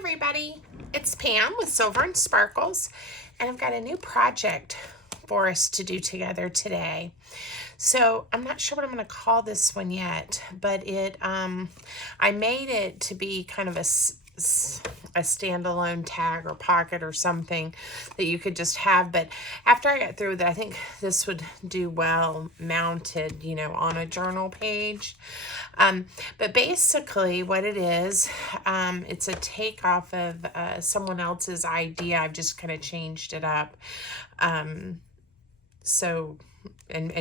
everybody, it's Pam with Silver and Sparkles, and I've got a new project for us to do together today. So I'm not sure what I'm going to call this one yet, but I made it to be kind of a standalone tag or pocket or something that you could just have. But after I got through with it, I think this would do well mounted, on a journal page. But basically what it is, it's a takeoff of someone else's idea. I've just kind of changed it up. And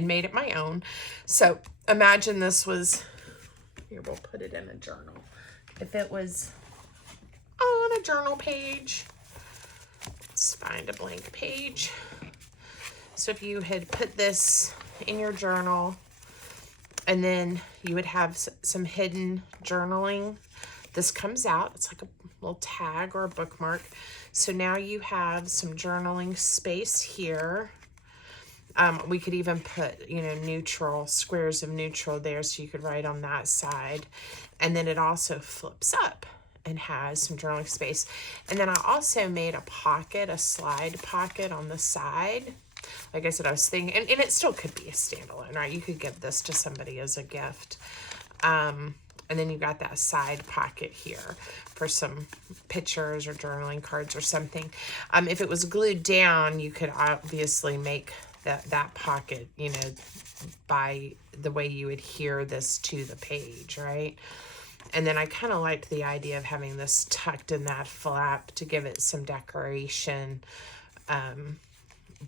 made it my own. So imagine this was, here, we'll put it in a journal. If it was on a journal page, let's find a blank page. So if you had put this in your journal, and then you would have some hidden journaling, this comes out. It's like a little tag or a bookmark. So now you have some journaling space here. We could even put, neutral, squares of neutral there, so you could write on that side. And then it also flips up and has some journaling space. And then I also made a pocket, a slide pocket on the side. Like I said, I was thinking, and it still could be a standalone, right? You could give this to somebody as a gift. And then you got that side pocket here for some pictures or journaling cards or something. If it was glued down, you could obviously make that pocket, by the way you adhere this to the page, right? And then I kind of liked the idea of having this tucked in that flap to give it some decoration,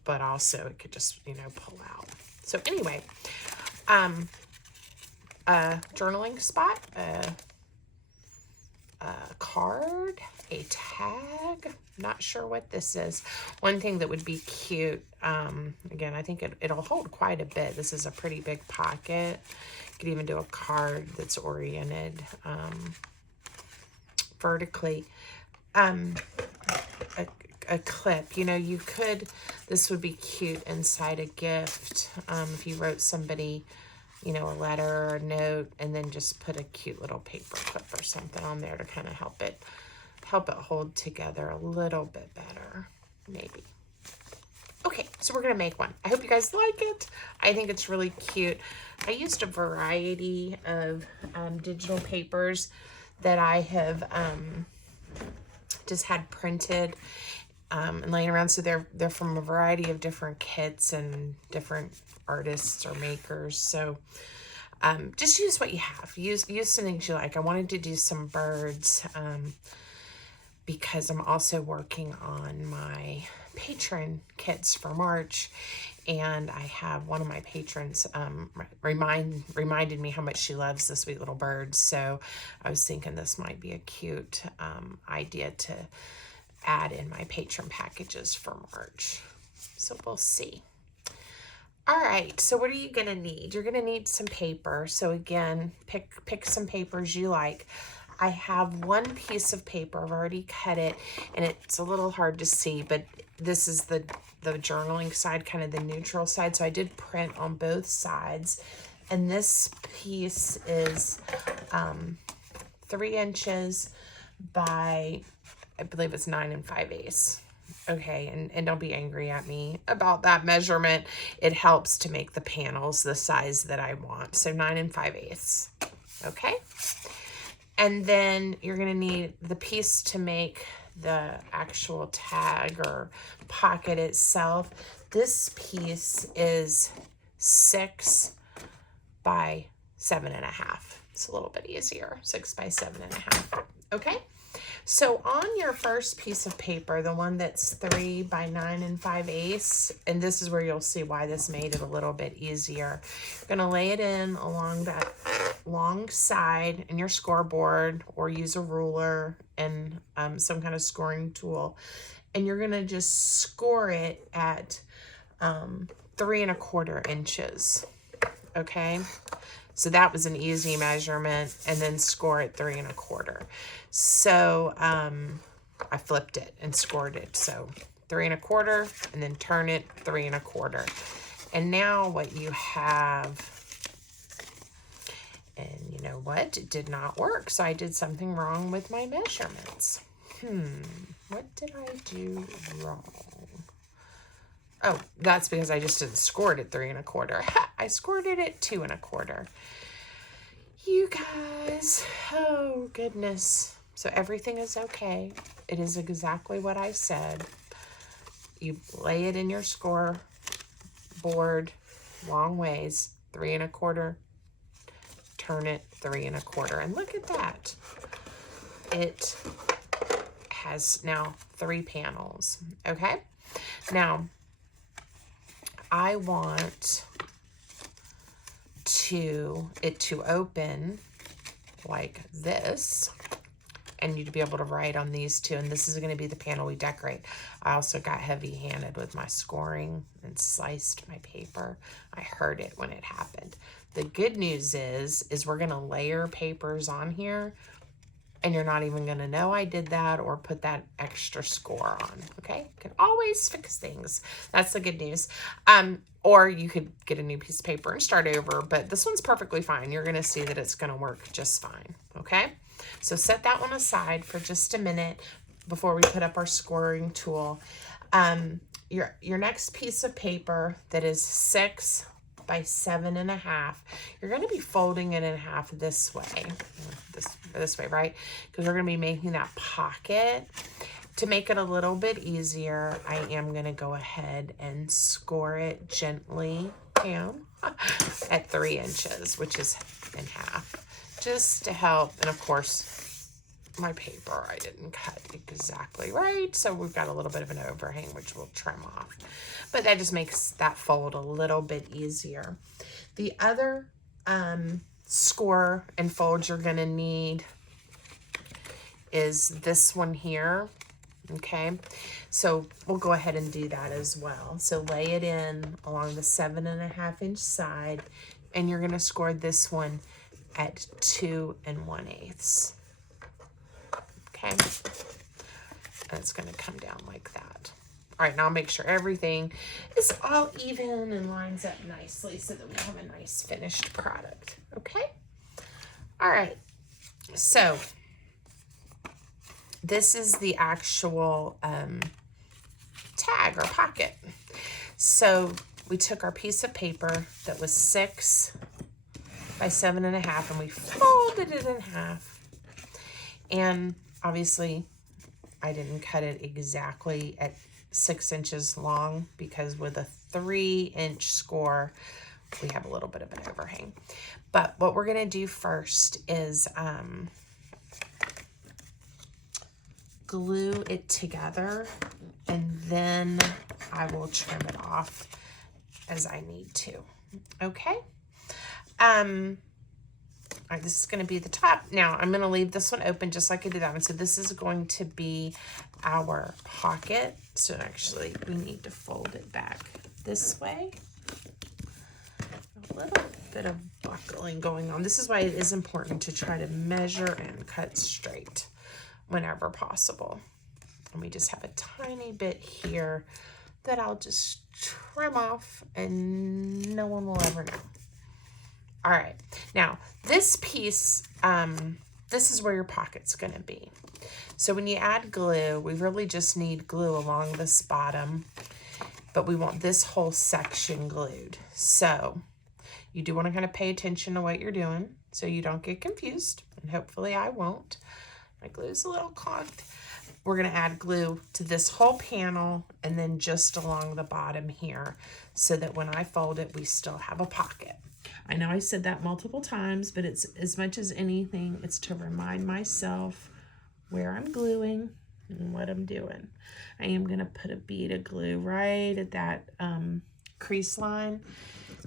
but also it could just, pull out. So anyway, a journaling spot, a card, a tag. Not sure what this is. One thing that would be cute, again, I think it'll hold quite a bit. This is a pretty big pocket. You could even do a card that's oriented vertically. A clip, you could, this would be cute inside a gift. If you wrote somebody, a letter or a note, and then just put a cute little paper clip or something on there to kind of help it hold together a little bit better, maybe. Okay, so we're gonna make one. I hope you guys like it. I think it's really cute. I used a variety of digital papers that I have just had printed and laying around. So they're from a variety of different kits and different artists or makers. So just use what you have. Use some things you like. I wanted to do some birds because I'm also working on my patron kits for March, and I have one of my patrons reminded me how much she loves the sweet little birds. So I was thinking this might be a cute idea to add in my patron packages for March. So we'll see. All right, so what are you gonna need? You're gonna need some paper. So again, pick some papers you like. I have one piece of paper. I've already cut it, and it's a little hard to see, but this is the journaling side, kind of the neutral side. So I did print on both sides, and this piece is 3 inches by, I believe it's 9 5/8. Okay, and don't be angry at me about that measurement. It helps to make the panels the size that I want. So 9 5/8. Okay. And then you're going to need the piece to make the actual tag or pocket itself. This piece is 6 by 7.5. It's a little bit easier. 6 by 7.5. Okay. So on your first piece of paper, the one that's 3 by 9 5/8, and this is where you'll see why this made it a little bit easier. You're going to lay it in along that long side in your scoreboard, or use a ruler and some kind of scoring tool. And you're going to just score it at 3 1/4 inches. Okay. So that was an easy measurement, and then score it 3 1/4. So I flipped it and scored it. So 3 1/4, and then turn it 3 1/4. And now what you have, and you know what? It did not work. So I did something wrong with my measurements. what did I do wrong? Oh, that's because I just didn't score it at 3 1/4. I scored it at 2 1/4. You guys, oh goodness. So everything is okay. It is exactly what I said. You lay it in your score board long ways, 3 1/4, turn it 3 1/4, and look at that. It has now 3 panels. Okay, now I want it to open like this, and you to be able to write on these two, and this is going to be the panel we decorate. I also got heavy-handed with my scoring and sliced my paper. I heard it when it happened. The good news is we're going to layer papers on here, and you're not even going to know I did that or put that extra score on, okay? You can always fix things. That's the good news. Or you could get a new piece of paper and start over, but this one's perfectly fine. You're going to see that it's going to work just fine, okay? So set that one aside for just a minute before we put up our scoring tool. Your next piece of paper that is 6 by 7 1/2, you're going to be folding it in half this way, this way, right? Because we're going to be making that pocket. To make it a little bit easier, I am going to go ahead and score it gently down at 3 inches, which is in half, just to help. And of course, my paper, I didn't cut exactly right, so we've got a little bit of an overhang, which we'll trim off. But that just makes that fold a little bit easier. The other score and fold you're going to need is this one here. Okay, so we'll go ahead and do that as well. So lay it in along the 7 1/2 inch side, and you're going to score this one at 2 1/8. Okay, and it's going to come down like that. All right, now I'll make sure everything is all even and lines up nicely so that we have a nice finished product. Okay, all right, so this is the actual tag or pocket. So we took our piece of paper that was 6 by 7 1/2 and we folded it in half. And obviously I didn't cut it exactly at 6 inches long because with a 3 inch score, we have a little bit of an overhang. But what we're gonna do first is glue it together, and then I will trim it off as I need to. Okay. All right, this is going to be the top. Now I'm going to leave this one open just like I did that one. So this is going to be our pocket. So actually we need to fold it back this way. A little bit of buckling going on. This is why it is important to try to measure and cut straight whenever possible. And we just have a tiny bit here that I'll just trim off and no one will ever know. All right, now this piece, this is where your pocket's gonna be. So when you add glue, we really just need glue along this bottom, but we want this whole section glued. So you do wanna kind of pay attention to what you're doing so you don't get confused, and hopefully I won't. My glue's a little clogged. We're gonna add glue to this whole panel and then just along the bottom here so that when I fold it, we still have a pocket. I know I said that multiple times, but it's as much as anything, it's to remind myself where I'm gluing and what I'm doing. I am gonna put a bead of glue right at that crease line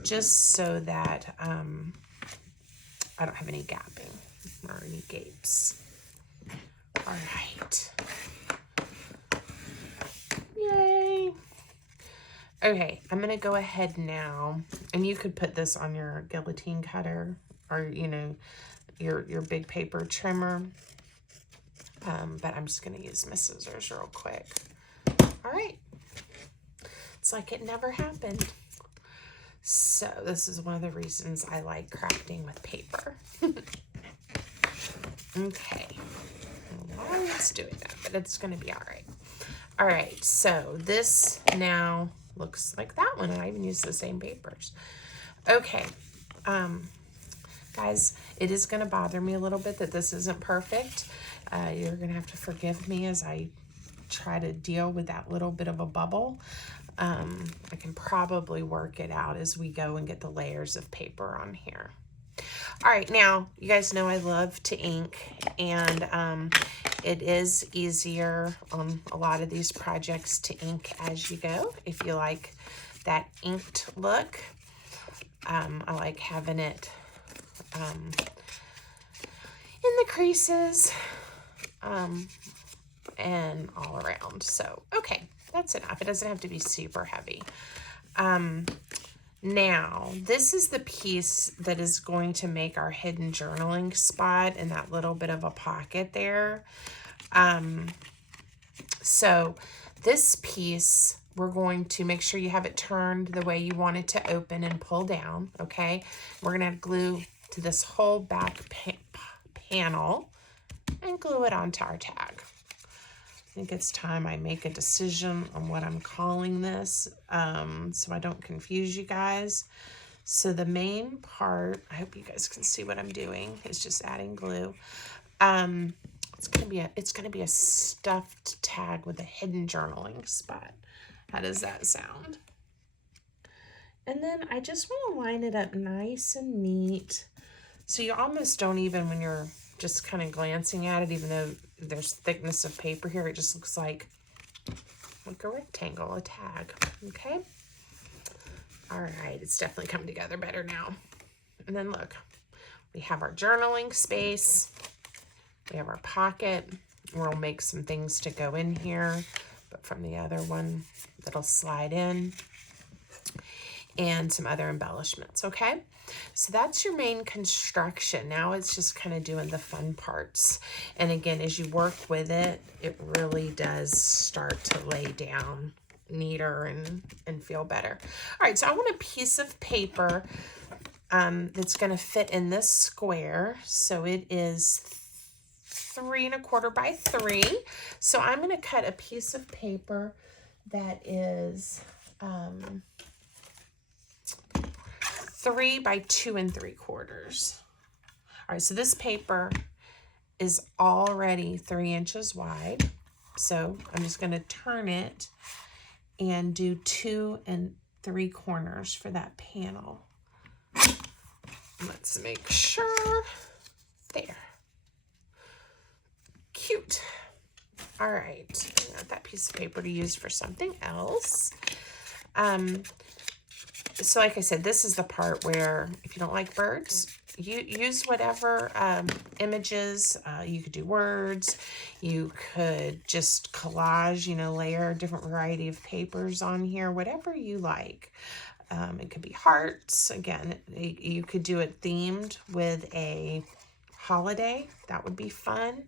just so that I don't have any gapping or any gapes. All right. Yay. Okay, I'm going to go ahead now, and you could put this on your guillotine cutter or, you know, your big paper trimmer, but I'm just going to use my scissors real quick. All right. It's like it never happened. So this is one of the reasons I like crafting with paper. Okay. Why is us doing that, but it's going to be all right. All right, so this now looks like that one, and I even used the same papers. Okay, guys, it is going to bother me a little bit that this isn't perfect. You're going to have to forgive me as I try to deal with that little bit of a bubble. I can probably work it out as we go and get the layers of paper on here. All right, now, you guys know I love to ink, and it is easier on a lot of these projects to ink as you go if you like that inked look. I like having it in the creases and all around. So, okay, that's enough. It doesn't have to be super heavy. Now, this is the piece that is going to make our hidden journaling spot and that little bit of a pocket there. So this piece, we're going to make sure you have it turned the way you want it to open and pull down, okay? We're going to add glue to this whole back panel and glue it onto our tag. I think it's time I make a decision on what I'm calling this, so I don't confuse you guys. So the main part, I hope you guys can see what I'm doing, is just adding glue. It's gonna be a stuffed tag with a hidden journaling spot. How does that sound? And then I just want to line it up nice and neat, so you almost don't even, when you're just kind of glancing at it, even though there's thickness of paper here, it just looks like a rectangle, a tag, okay? All right, it's definitely coming together better now. And then look, we have our journaling space, we have our pocket, we'll make some things to go in here, but from the other one that'll slide in, and some other embellishments, okay? So that's your main construction. Now it's just kind of doing the fun parts. And again, as you work with it, it really does start to lay down neater and feel better. All right, so I want a piece of paper that's going to fit in this square. So it is 3 1/4 by 3. So I'm going to cut a piece of paper that is 3 by 2 3/4. All right, so this paper is already 3 inches wide. So I'm just going to turn it and do 2 3/4 for that panel. Let's make sure. There. Cute. All right, I got that piece of paper to use for something else. So like I said, this is the part where if you don't like birds, you use whatever images. You could do words. You could just collage, layer a different variety of papers on here, whatever you like. It could be hearts. Again, you could do it themed with a holiday. That would be fun.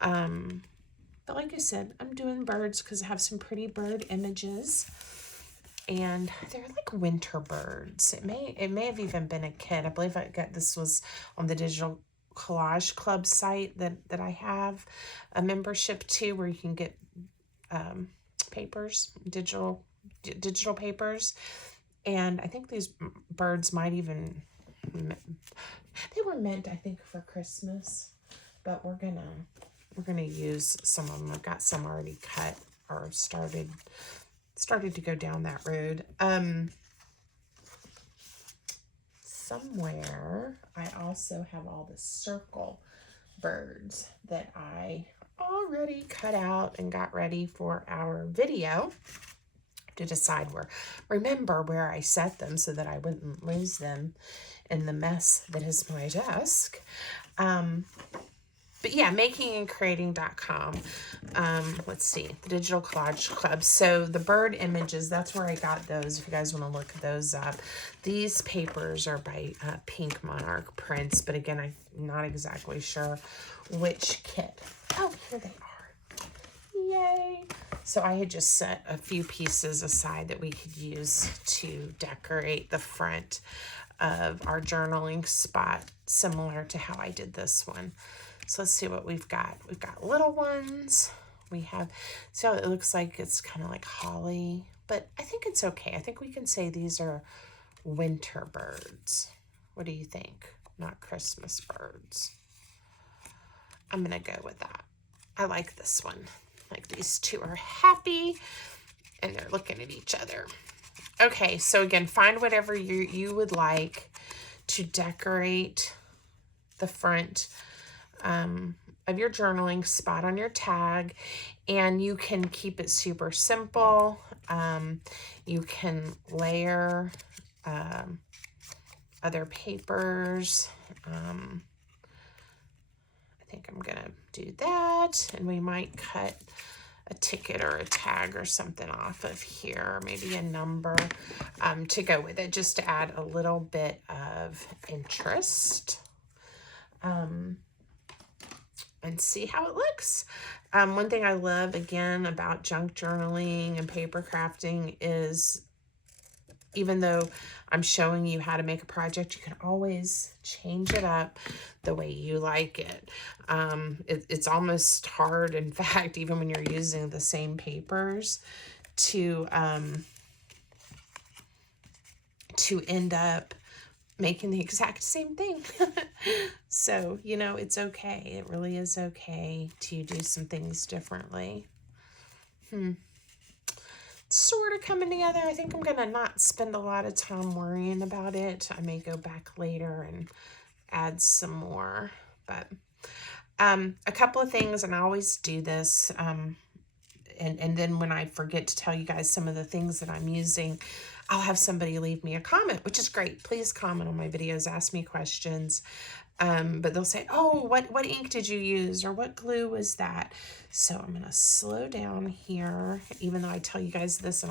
But like I said, I'm doing birds because I have some pretty bird images. And they're like winter birds. It may have even been a kid. I believe this was on the Digital Collage Club site that I have a membership to, where you can get papers, digital papers. And I think these birds might even, they were meant, I think, for Christmas, but we're gonna use some of them. I've got some already cut or started to go down that road. Somewhere I also have all the circle birds that I already cut out and got ready for our video to decide remember where I set them so that I wouldn't lose them in the mess that is my desk. But yeah, makingandcreating.com. Let's see, the Digital Collage Club. So the bird images, that's where I got those, if you guys want to look those up. These papers are by Pink Monarch Prints, but again, I'm not exactly sure which kit. Oh, here they are. Yay! So I had just set a few pieces aside that we could use to decorate the front of our journaling spot, similar to how I did this one. So let's see what we've got. We've got little ones. We have, so it looks like it's kind of like holly, but I think it's okay. I think we can say these are winter birds. What do you think? Not Christmas birds. I'm going to go with that. I like this one. Like these two are happy and they're looking at each other. Okay, so again, find whatever you would like to decorate the front of your journaling spot on your tag, and you can keep it super simple. You can layer other papers. I think I'm gonna do that, and we might cut a ticket or a tag or something off of here, maybe a number to go with it, just to add a little bit of interest. And see how it looks. One thing I love, again, about junk journaling and paper crafting is, even though I'm showing you how to make a project, you can always change it up the way you like it. It's almost hard, in fact, even when you're using the same papers, to end up making the exact same thing. So, you know, it's okay. It really is okay to do some things differently. Sort of coming together. I think I'm going to not spend a lot of time worrying about it. I may go back later and add some more. But a couple of things, and I always do this, and then when I forget to tell you guys some of the things that I'm using, I'll have somebody leave me a comment, which is great. Please comment on my videos, ask me questions. But they'll say, oh, what ink did you use? Or what glue was that? So I'm going to slow down here, even though I tell you guys this in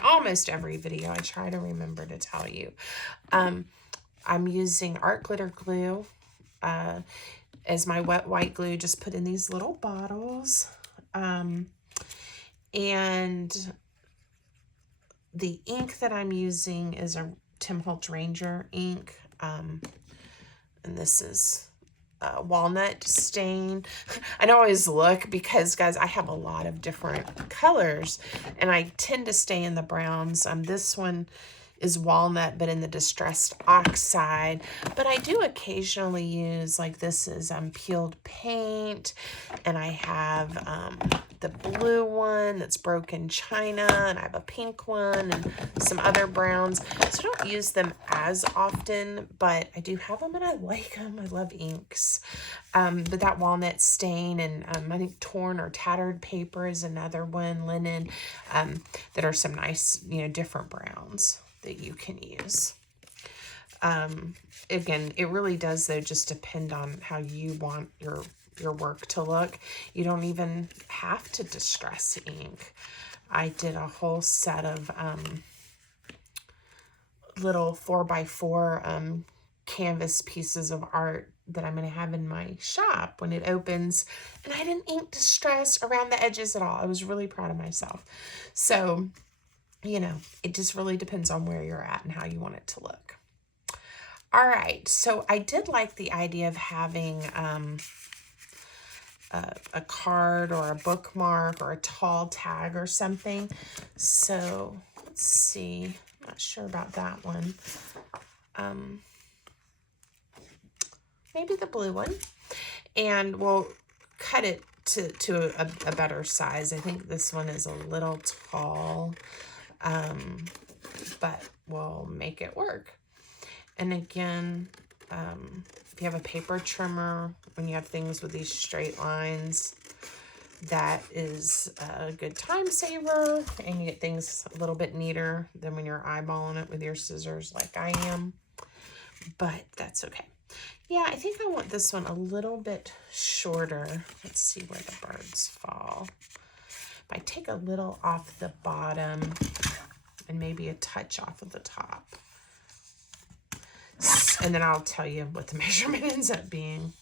almost every video. I try to remember to tell you. I'm using art glitter glue as my wet white glue, just put in these little bottles. And the ink that I'm using is a Tim Holtz Ranger ink. And this is walnut stain. I don't always look because, guys, I have a lot of different colors and I tend to stay in the browns. This one is walnut, but in the distressed oxide. But I do occasionally use, like this is peeled paint, and I have the blue one that's broken china, and I have a pink one and some other browns. So I don't use them as often, but I do have them and I like them. I love inks. But that walnut stain and I think torn or tattered paper is another one, linen, that are some nice, different browns that you can use. Again, it really does, though, just depend on how you want your work to look. You don't even have to distress ink. I did a whole set of little 4x4 canvas pieces of art that I'm going to have in my shop when it opens, and I didn't ink distress around the edges at all. I was really proud of myself. So, it just really depends on where you're at and how you want it to look. All right, so I did like the idea of having a card or a bookmark or a tall tag or something. So let's see, I'm not sure about that one. Maybe the blue one, and we'll cut it to a better size. I think this one is a little tall. But we'll make it work. And again, if you have a paper trimmer, when you have things with these straight lines, that is a good time saver, and you get things a little bit neater than when you're eyeballing it with your scissors like I am, but that's okay. Yeah, I think I want this one a little bit shorter. Let's see where the birds fall. If I take a little off the bottom and maybe a touch off of the top, and then I'll tell you what the measurement ends up being.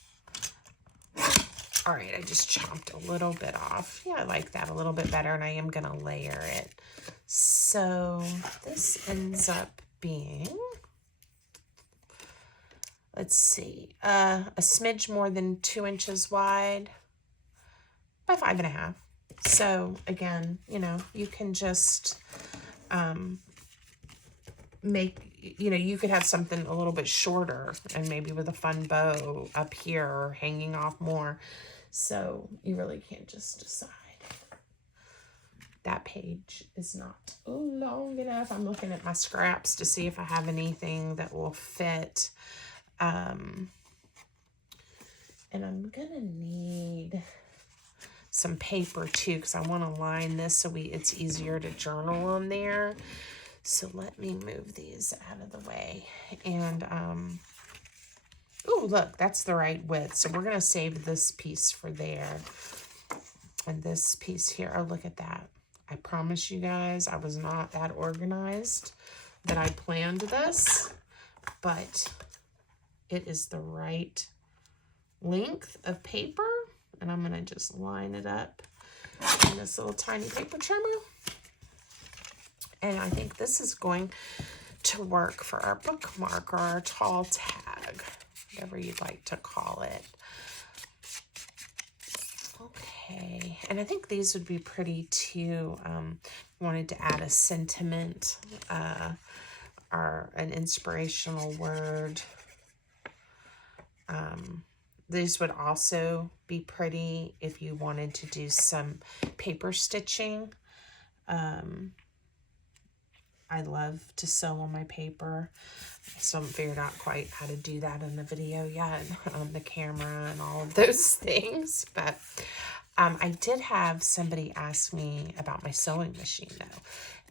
All right, I just chopped a little bit off. Yeah, I like that a little bit better, and I am going to layer it. So this ends up being let's see, a smidge more than 2 inches wide by 5.5. So again, you know, you can just make, you know, you could have something a little bit shorter and maybe with a fun bow up here or hanging off more. So you really can't just decide. That page is not long enough. I'm looking at my scraps to see if I have anything that will fit. And I'm gonna need some paper too, because I want to line this so it's easier to journal on there. So let me move these out of the way. And oh, look, that's the right width. So we're gonna save this piece for there. And this piece here, oh, look at that. I promise you guys, I was not that organized that I planned this, but it is the right length of paper. And I'm gonna just line it up in this little tiny paper trimmer. And I think this is going to work for our bookmark or our tall tag, whatever you'd like to call it. Okay, and I think these would be pretty too. Wanted to add a sentiment or an inspirational word. These would also be pretty if you wanted to do some paper stitching. I love to sew on my paper. I still haven't figured out quite how to do that in the video yet, on the camera and all of those things. But I did have somebody ask me about my sewing machine though.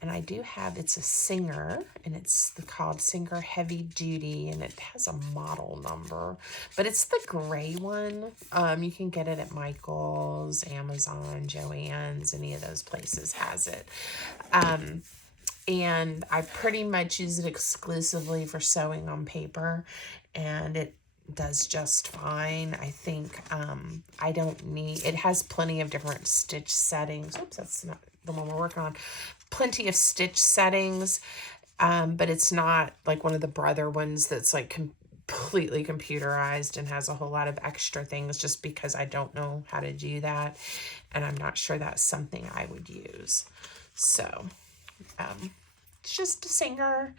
And I do have, it's a Singer, and it's called Singer Heavy Duty, and it has a model number, but it's the gray one. You can get it at Michael's, Amazon, Joann's, any of those places has it. And I pretty much use it exclusively for sewing on paper, and it does just fine. I think I don't need, it has plenty of different stitch settings. Oops, that's not the one we're working on. Plenty of stitch settings, but it's not like one of the brother ones that's like completely computerized and has a whole lot of extra things, just because I don't know how to do that, and I'm not sure that's something I would use. So it's just a Singer,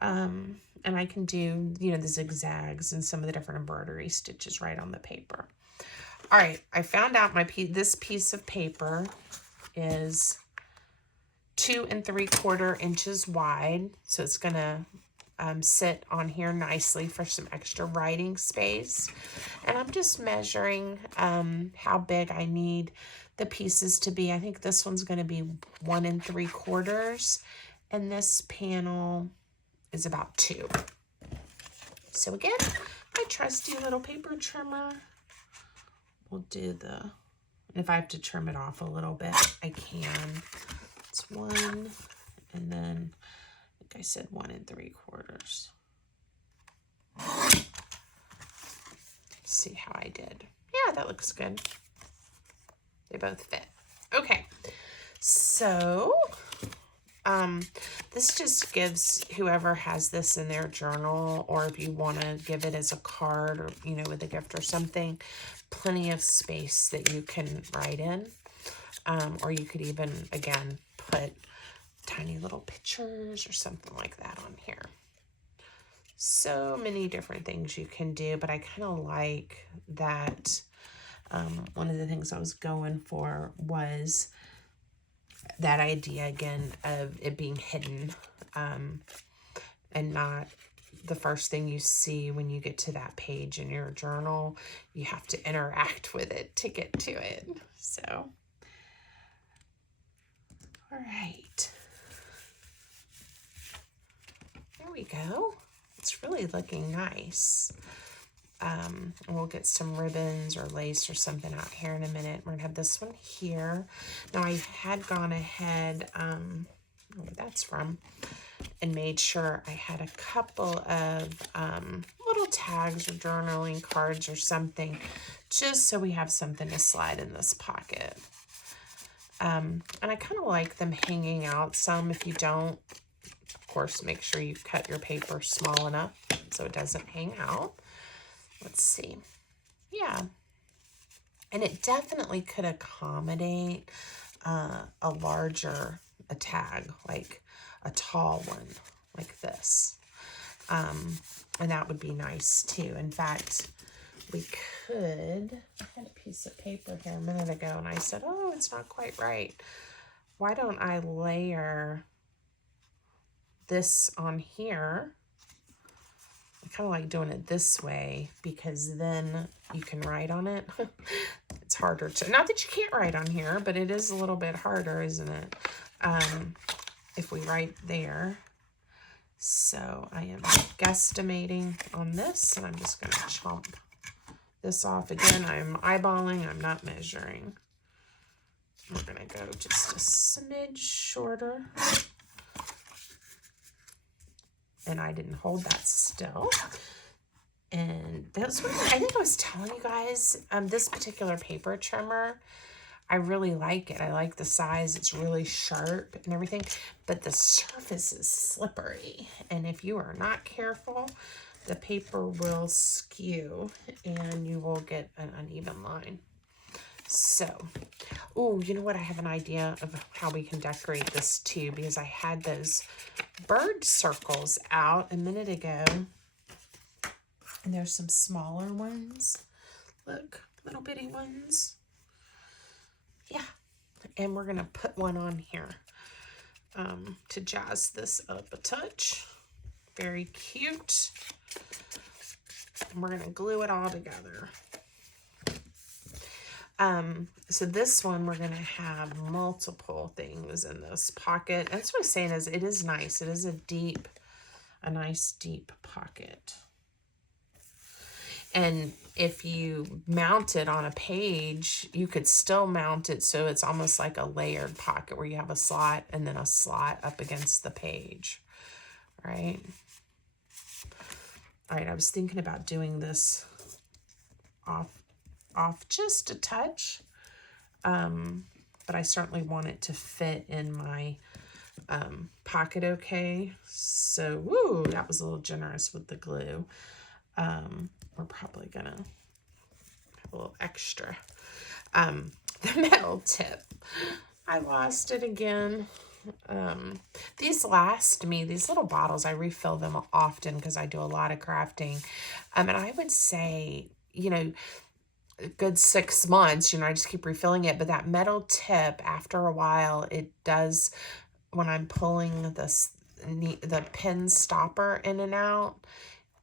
and I can do, you know, the zigzags and some of the different embroidery stitches right on the paper. All right, I found out this piece of paper is 2 3/4 inches wide, so it's gonna sit on here nicely for some extra writing space. And I'm just measuring how big I need the pieces to be. I think this one's going to be 1 3/4, and this panel is about 2. So again, my trusty little paper trimmer will do the, and if I have to trim it off a little bit, I can. It's 1, and then, like I said, 1 3/4. See how I did. Yeah, that looks good. They both fit. Okay, so this just gives whoever has this in their journal, or if you want to give it as a card, or, you know, with a gift or something, plenty of space that you can write in. Or you could even, again, put tiny little pictures or something like that on here. So many different things you can do, but I kind of like that. One of the things I was going for was that idea again of it being hidden, and not the first thing you see when you get to that page in your journal. You have to interact with it to get to it. So, all right. There we go. It's really looking nice. And we'll get some ribbons or lace or something out here in a minute. We're gonna have this one here. Now I had gone ahead, I don't know where that's from, and made sure I had a couple of little tags or journaling cards or something, just so we have something to slide in this pocket. And I kind of like them hanging out some. If you don't, of course, make sure you cut your paper small enough so it doesn't hang out. let's see. Yeah. And it definitely could accommodate a larger tag, like a tall one like this. And that would be nice too. In fact, we could, I had a piece of paper here a minute ago and I said, oh, it's not quite right. Why don't I layer this on here? I kind of like doing it this way because then you can write on it. It's harder to, not that you can't write on here, but it is a little bit harder, isn't it? If we write there. So I am guesstimating on this, and I'm just going to chomp this off again. I'm eyeballing, I'm not measuring. We're going to go just a smidge shorter. And I didn't hold that still. And that's what I think I was telling you guys, this particular paper trimmer, I really like it. I like the size. It's really sharp and everything, but the surface is slippery. And if you are not careful, the paper will skew and you will get an uneven line. So, oh, you know what? I have an idea of how we can decorate this too, because I had those bird circles out a minute ago. And there's some smaller ones. Look, little bitty ones. Yeah. And we're going to put one on here to jazz this up a touch. Very cute. And we're going to glue it all together. So this one, we're going to have multiple things in this pocket. That's what I'm saying is it is nice. It is a nice deep pocket. And if you mount it on a page, you could still mount it so it's almost like a layered pocket where you have a slot and then a slot up against the page, right? All right, I was thinking about doing this off just a touch, but I certainly want it to fit in my pocket okay. So, woo, that was a little generous with the glue. We're probably gonna have a little extra. The metal tip, I lost it again. These last me, these little bottles, I refill them often because I do a lot of crafting. And I would say, you know, a good 6 months, you know, I just keep refilling it. But that metal tip, after a while, it does, when I'm pulling the pin stopper in and out,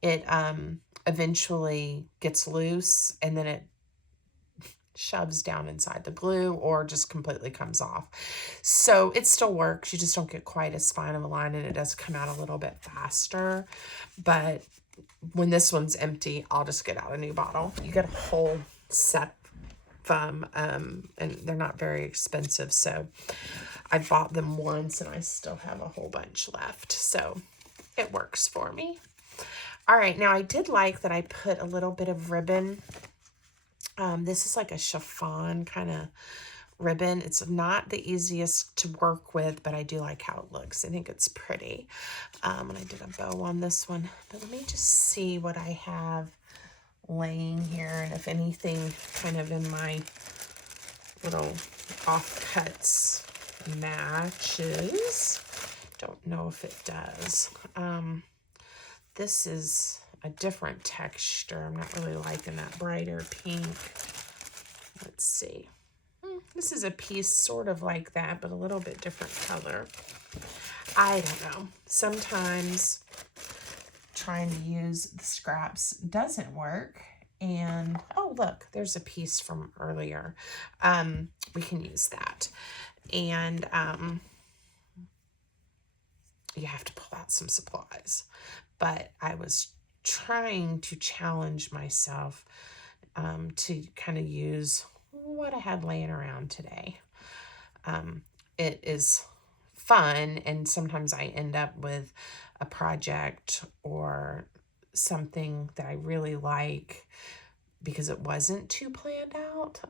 it eventually gets loose and then it shoves down inside the glue or just completely comes off. So it still works. You just don't get quite as fine of a line and it does come out a little bit faster. But when this one's empty, I'll just get out a new bottle. You get a whole set from, and they're not very expensive. So I bought them once and I still have a whole bunch left. So it works for me. All right, now I did like that I put a little bit of ribbon. This is like a chiffon kind of ribbon. It's not the easiest to work with, but I do like how it looks. I think it's pretty. And I did a bow on this one. But let me just see what I have laying here. And if anything kind of in my little offcuts matches. Don't know if it does. This is a different texture. I'm not really liking that brighter pink. Let's see. This is a piece sort of like that, but a little bit different color. I don't know. Sometimes trying to use the scraps doesn't work. And, oh, look, there's a piece from earlier. We can use that. And you have to pull out some supplies. But I was trying to challenge myself to kind of use what I had laying around today. It is fun, and sometimes I end up with a project or something that I really like because it wasn't too planned out.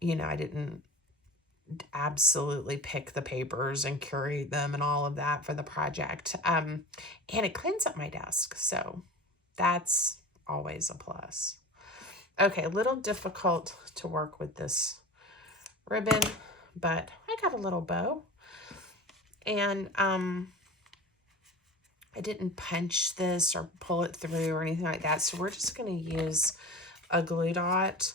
You know, I didn't absolutely pick the papers and curate them and all of that for the project. And it cleans up my desk. So That's always a plus. Okay, a little difficult to work with this ribbon, but I got a little bow. And I didn't punch this or pull it through or anything like that. So we're just going to use a glue dot.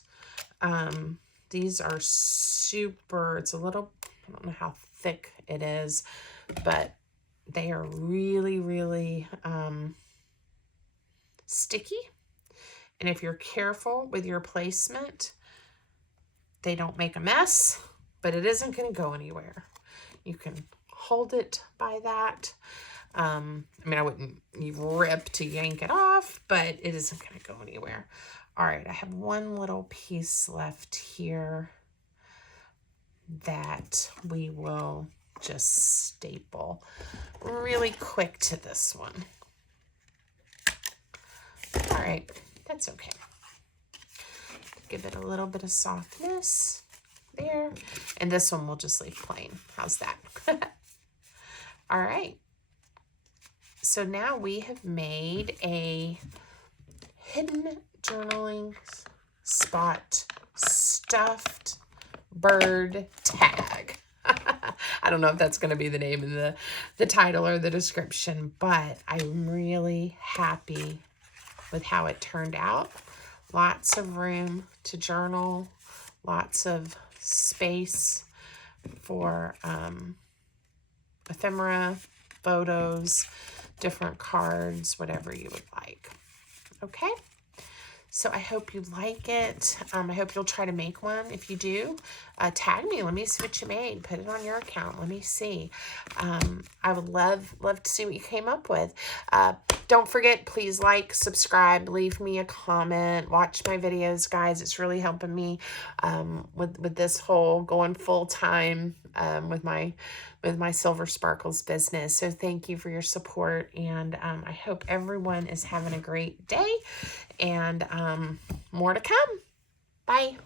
These are super, it's a little, I don't know how thick it is, but they are really, really sticky. And if you're careful with your placement, they don't make a mess, but it isn't going to go anywhere. You can hold it by that. I mean, I wouldn't rip to yank it off, but it isn't going to go anywhere. All right, I have one little piece left here that we will just staple really quick to this one. All right, that's okay. Give it a little bit of softness there. And this one we'll just leave plain. How's that? All right. So now we have made a hidden journaling spot stuffed bird tag. I don't know if that's going to be the name of the title or the description, but I'm really happy with how it turned out. Lots of room to journal, lots of space for ephemera, photos, different cards, whatever you would like. Okay, so I hope you like it. I hope you'll try to make one. If you do, tag me. Let me see what you made. Put it on your account. Let me see. I would love to see what you came up with. Don't forget, please like, subscribe, leave me a comment, watch my videos, guys. It's really helping me with this whole going full time with my Silver Sparkles business. So thank you for your support, and I hope everyone is having a great day, and more to come. Bye.